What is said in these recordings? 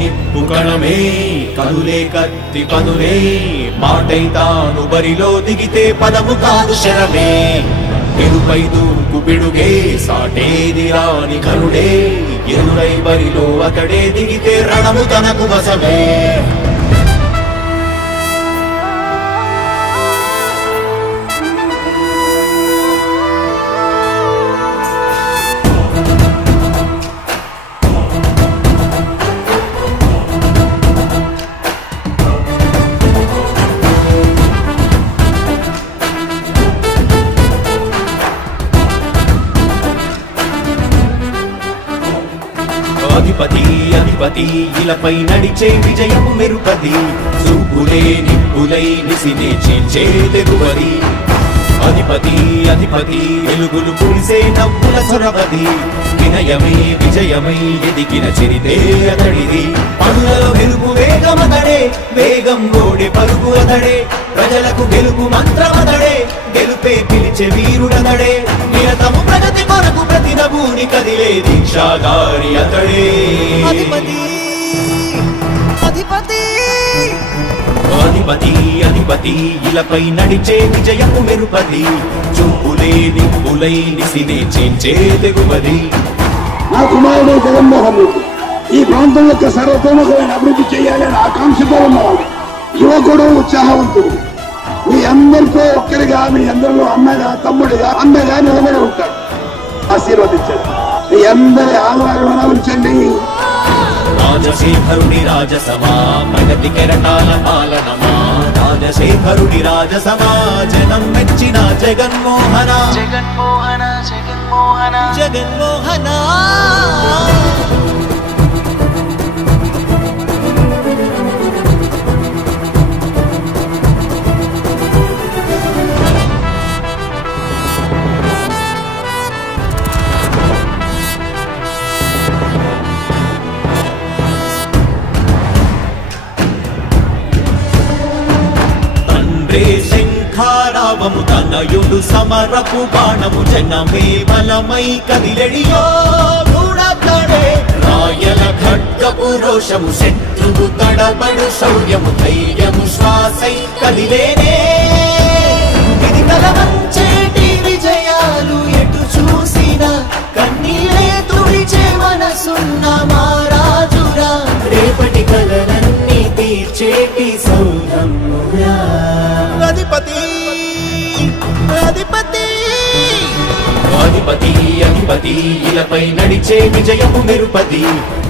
నిప్పు కణమే కనులే కత్తి పనులే మాటైతాను బరిలో దిగితే పదము కాదు శరమే ఎరుపై దూకు పిడుగే సాటేది రాని కనుడే ఎరుడై బరిలో అతడే దిగితే రణము తనకు వశమే అధిపతి అధిపతి ఇలపై నడిచే విజయము మెరుపది చూపులే నిప్పులై నిసినే చీల్చే తెగువది అధిపతి అధిపతి వెలుగులు కురిసే నవ్వుల చొరవది వినయమే విజయమై ఎదిగిన చరితే అతడిది పనులలో వెలుగు వేగమతడే వేగం గోడే పరుగు అతడే ప్రజలకు గెలుపు మంత్రమతడే గెలుపే పిలిచే వీరుడతడే నిరతము ప్రగతి కొరకు ప్రతి నభూని కదిలే దీక్షాగారి అతడే అధిపతి అధిపతి అధిపతి అధిపతి ఇలపై నడిచే విజయము మెరుపది చూపులే నిప్పులై నిసినే చీల్చే తెగువది నా కుమారుడు జగన్మోహన్ రెడ్డి ఈ ప్రాంతం యొక్క సర్వతోముఖమైన అభివృద్ధి చేయాలని ఆకాంక్షతో ఉన్నవాడు యువకుడు ఉత్సాహవంతుడు మీ అందరితో ఒక్కరిగా మీ అందరిలో అన్నగా తమ్ముడిగా అన్నగా నిలబడి ఉంటాడు ఆశీర్వదించండి మీ అందరి ఆదరణ ఉంచండి రాజశేఖరుడి రాజసమా ప్రగతి కెరటాల పాలనమా రాజశేఖరుడి రాజసమా జనం మెచ్చిన జగన్మోహన జగన్మోహన జగన్మోహన జగన్మోహన శంఖారావము తనయుడు సమరపు బాణము జనమే బలమై కదిలెడియో గూడతడే రాయల ఖడ్గపు రోషము శత్రువు తడబడు శౌర్యము ధైర్యము శ్వాసై కదిలేనే ఇది కలవంచేటి విజయాలు ఎటు చూసినా కన్నీలే తుడిచే మనసున్న మారాజురా రేపటి కలలన్నీ తీర్చేటి సౌధమురా అధిపతి అధిపతి అధిపతి అధిపతి ఇలపై నడిచే విజయము మెరుపది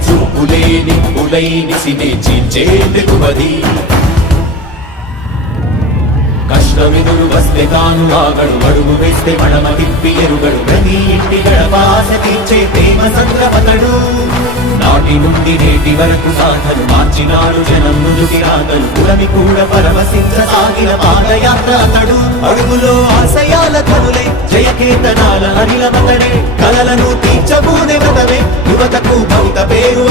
చూపులే నిప్పులై నిసినే చీల్చే తెగువది కష్టమిదులు వస్తే తాను ఆగడు అడుగు వేస్తే మడమ తిప్పి ఎరుగడు ప్రతి ఇంటి గడపాస తీర్చే ప్రేమ సంద్రమతడు నాటి నుండి నేటి వరకు సాధలు మార్చినాడు జనం నుదుటి రాతలు పురమి కూడా పరవశించసాగిన పాదయాత్ర అతడు అడుగులో ఆశయాల కనులై జయకేతనాల అనిలమతడే కలలను తీర్చబూనే వ్రతమే యువతకు భవిత పేరు